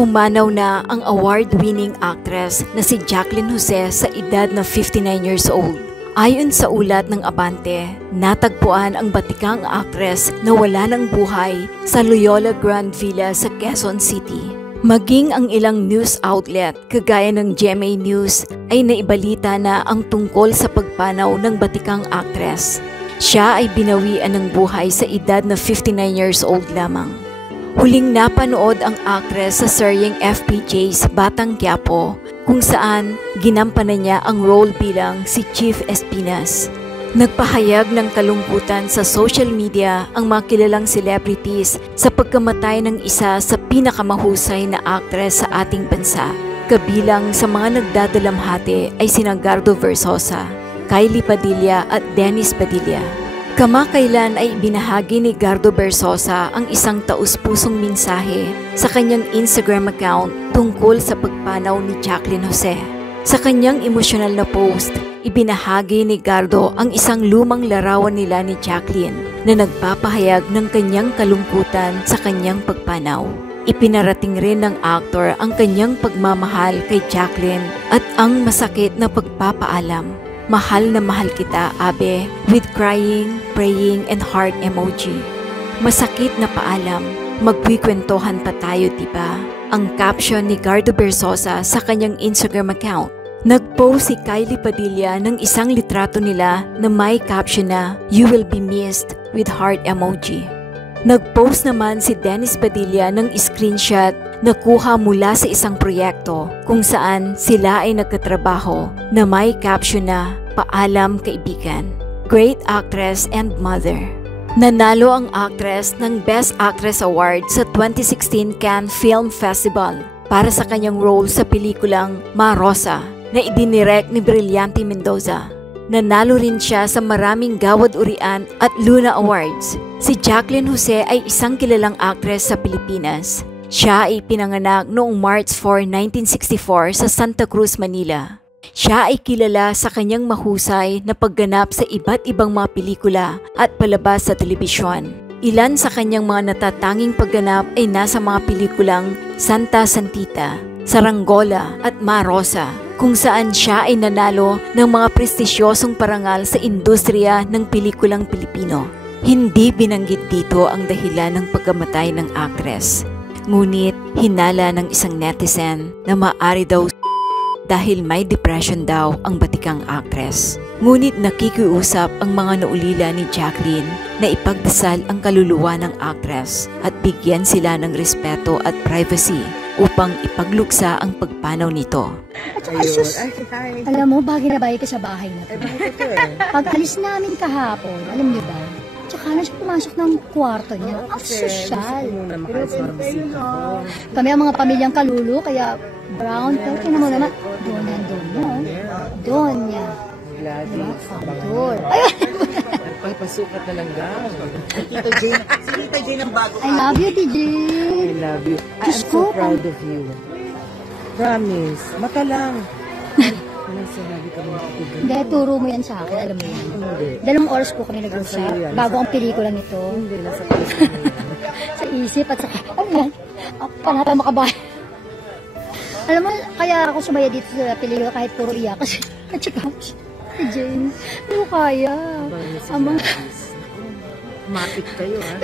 Pumanaw na ang award-winning actress na si Jacqueline Jose sa edad na 59 years old. Ayon sa ulat ng Abante, natagpuan ang batikang actress na wala ng buhay sa Loyola Grand Villa sa Quezon City. Maging ang ilang news outlet kagaya ng GMA News ay naibalita na ang tungkol sa pagpanaw ng batikang actress. Siya ay binawian ng buhay sa edad na 59 years old lamang. Huling napanood ang actress sa seryeng FPJ's Batang Quiapo kung saan ginampanan niya ang role bilang si Chief Espinas. Nagpahayag ng kalungkutan sa social media ang mga kilalang celebrities sa pagkamatay ng isa sa pinakamahusay na actress sa ating bansa. Kabilang sa mga nagdadalamhati ay sina Gardo Versosa, Kylie Padilla at Dennis Padilla. Kamakailan ay binahagi ni Gardo Versosa ang isang taus-pusong mensahe sa kanyang Instagram account tungkol sa pagpanaw ni Jacqueline Jose. Sa kanyang emosyonal na post, ibinahagi ni Gardo ang isang lumang larawan nila ni Jacqueline na nagpapahayag ng kanyang kalungkutan sa kanyang pagpanaw. Ipinarating rin ng aktor ang kanyang pagmamahal kay Jacqueline at ang masakit na pagpapaalam. Mahal na mahal kita, Abe, with crying, praying, and heart emoji. Masakit na paalam, magkikwentuhan pa tayo, diba? Ang caption ni Gardo Versosa sa kanyang Instagram account. Nag-post si Kylie Padilla ng isang litrato nila na may caption na "You will be missed" with heart emoji. Nag-post naman si Dennis Padilla ng screenshot na kuha mula sa isang proyekto kung saan sila ay nagkatrabaho na may caption na "Paalam kaibigan." Great actress and mother. Nanalo ang actress ng Best Actress Award sa 2016 Cannes Film Festival para sa kanyang role sa pelikulang Ma Rosa na idinirect ni Brillante Mendoza. Nanalo rin siya sa maraming Gawad Urian at Luna Awards. Si Jacqueline Jose ay isang kilalang actress sa Pilipinas. Siya ay pinanganak noong March 4, 1964 sa Santa Cruz, Manila. Siya ay kilala sa kanyang mahusay na pagganap sa iba't ibang mga pelikula at palabas sa telebisyon. Ilan sa kanyang mga natatanging pagganap ay nasa mga pelikulang Santa Santita, Saranggola at Ma Rosa, kung saan siya ay nanalo ng mga prestisyosong parangal sa industriya ng pelikulang Pilipino. Hindi binanggit dito ang dahilan ng pagkamatay ng actress. Ngunit hinala ng isang netizen na maaari daw dahil may depression daw ang batikang actress. Ngunit nakikiusap ang mga naulila ni Jacqueline na ipagdasal ang kaluluwa ng actress at bigyan sila ng respeto at privacy upang ipagluksa ang pagpanaw nito. At saka, sus, alam mo, bagay na bagay ka sa bahay na ito. Pag alis namin kahapon, alam niyo ba, tsaka na siya pumasok ng kwarto niya. Ang sosyal. Kami ang mga pamilyang kalulu, kaya brown, pero tingnan mo naman, doon yan, doon niya. Doon. Ayun! Papasukat na lang daw. Tita Jane, si Tita Jane ang bago. I love you, TJ. I love you. I'm so proud of you. Promise. Mata lang. Walang sinabi ka mga kapatid. Hindi, turo mo yan sa akin, alam mo yan. Hindi. 2 oras po kami nag-usap, bago ang pelikula nito. Hindi, nasa puso mo yan. Sa isip at saka, ano yan? Panata makabahay. Alam mo, kaya ako sumaya dito sa pelikula kahit puro iyak kasi at-saka si Jane, hindi ko kaya. Matik kayo, ha?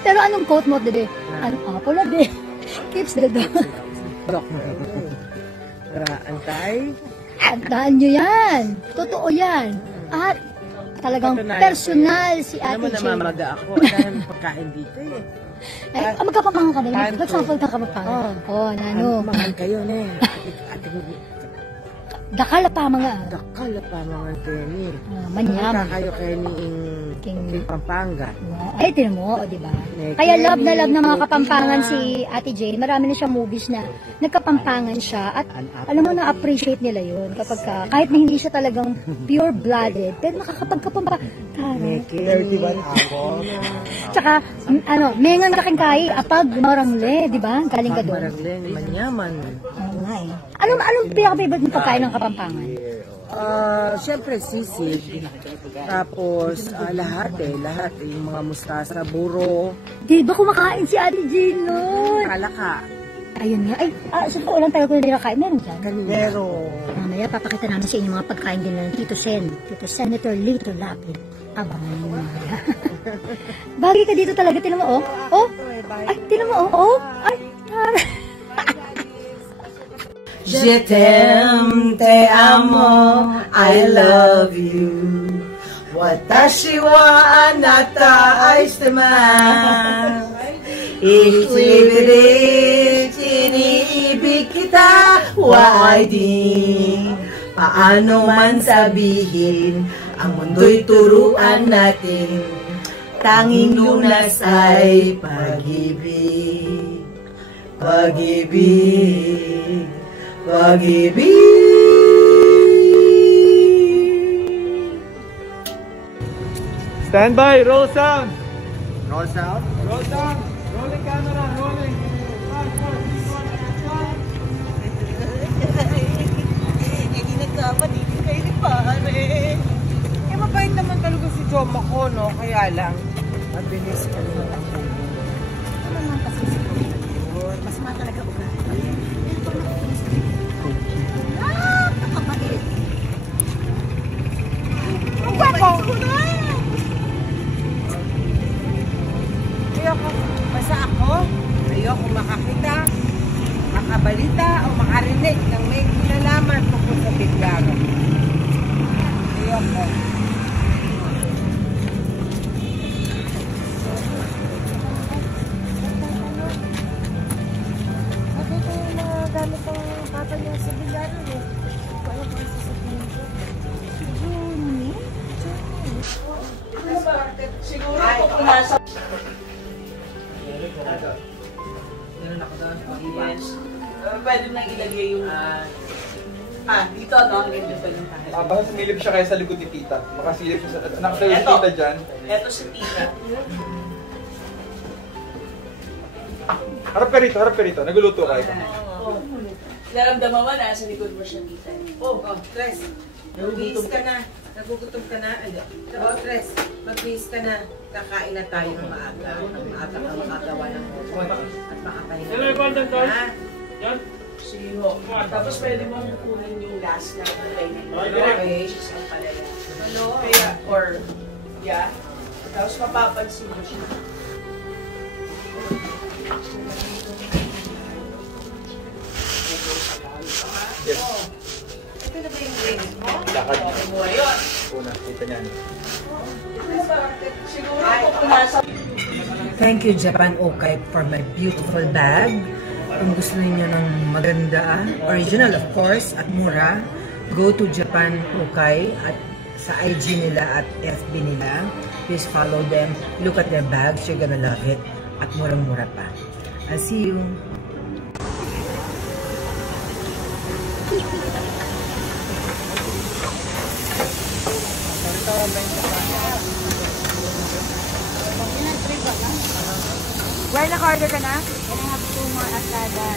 Pero anong quote mo, Dede? Anong apple, Dede? Keeps the dog. Antay. Antaan nyo yan. Totoo yan. At talagang personal si Ate Jane. Alam mo, namamaga ako dahil pagkain dito eh. Ay, magkapampangan ka ba? Nag-sample ka kapampangan? Oo, nano. Mahal kayo, ne. Dakala pa mga. Dakala pa mga Kenny. Manyam. Kayo Kenny King Pampanga. Ay, tinan mo, o diba? Kaya love na love ng mga Kapampangan si Ate Jane. Marami na siya movies na nagkapampangan siya. At alam mo, na-appreciate nila yun. Kapag kahit na hindi siya talagang pure-blooded, pero nakakapagkapampangan. Tara. 31 ako. Tsaka, mengang kakingkay, apag, marangle, diba? Galing ka doon. Marangle, manyaman. Oo nga eh. Anong pinaka-favorite ng pagkain ng Kapampangan? Siyempre sisig. Tapos lahat yung mga mustasa, buro. Di ba kumakain si Ate Jane nun? Kalaka. Ayun nga. Ay, sa totoo lang tayo ko na nilakain. Meron dyan. Meron. Mamaya, papakita namin sa inyo mga pagkain din ng Tito Sen. Tito Senator Lito Lapid. Abangan nyo mamaya. Bagay ka dito talaga. Tinan mo, oh. Oh. Ay, tinan mo, oh. Oh. Ay, tara. Je t'aime, te amo, I love you. Watashi wa anata aishite masu. Ich liebe dich, iniibig kita, waidi. Paano man sabihin, ang mundo'y turuan natin. Tanging lunas ay pag-ibig, pag-ibig, pag-ibig. Stand by, roll sound. Roll sound. Roll sound. Rolling camera, rolling. Hindi nagkapatid kayo ni pare. Eh, mabait naman talaga si Joma ko, no? Kaya lang, mabilis ka naman ako. Ano naman kasi si Joma? Mas matalaga ko na. Nakapatid. Ang gwapo! Ayoko, basta ako, ayoko makakita, makabalita o makarinig ng may kinalaman tungkol sa biglago. Ayoko. Bakit ito yung mga gamit ng papa niya sa biglago eh? Wala ko yung sasabihin ko. Juni? Siguro kung nasa... Meron ako doon. Yes. Pwede nang ilagay yung... dito, no? Ganito pa yung kahit. Baka sumilip siya kaya sa likod ni tita. Makasilip siya sa... Nakatayo si Eto. tita dyan. Eto si tita. Harap ka rito. Naguluto ka. Naramdaman mo na sa likod mo siya, tita. Oh, Tres. Magbihis ka na. Nagugutom ka na. Oh, Tres. Magbihis ka na. Kakain na tayo ng maaga. Ang maaga ka makagawa ng opo. At makapahinga. Ha? Sige ho. Tapos pwede mong kunin yung last na patay na yun. Okay. Which is ang palaya. Ano? Kaya, or, yeah. Tapos mapapansin mo siya. Yes. Ito na ba yung grades mo? Lakad. Mo yun. Una, kita niyan. Siguro kung nasa... Thank you, Japan Okay, for my beautiful bag. Kung gusto niyo ng maganda, original of course, at mura, go to Japan Okay at sa IG nila at FB nila. Please follow them. Look at their bags. You're gonna love it. At murang-mura pa. I'll see you. Where naka-order ka na? And I have 2 more asada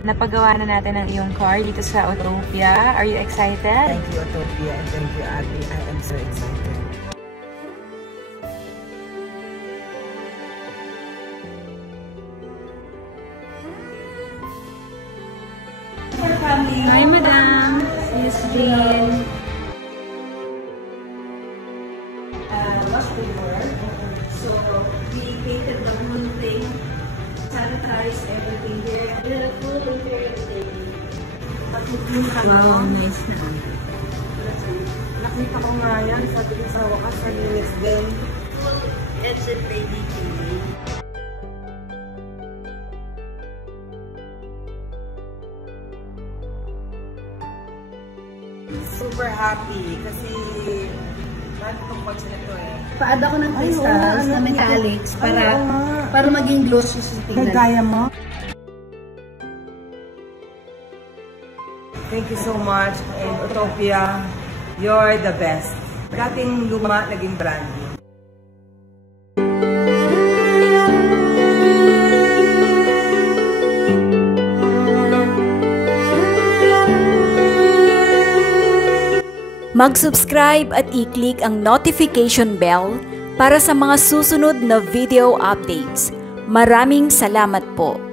Napagawa na natin ang iyong car dito sa Autopia. Are you excited? Thank you, Utopia, and thank you, Ate. I am so excited. Hi, Madam. Miss Jane. Wash paper. So, we painted the whole thing, sanitize everything here, and then a full interior detailing. Wow, nice na. Nakita ko nga yan, sabi ko sa wakas, nalinis din. Full engine ready cleaning. Super happy kasi bakit itong kotse na ito eh. Pa-add ako ng crystals na metallics para maging glossy sa tingnan. Kaya mo? Thank you so much. And Utopia, you're the best. Dating luma, naging brand new. Mag-subscribe at i-click ang notification bell para sa mga susunod na video updates. Maraming salamat po.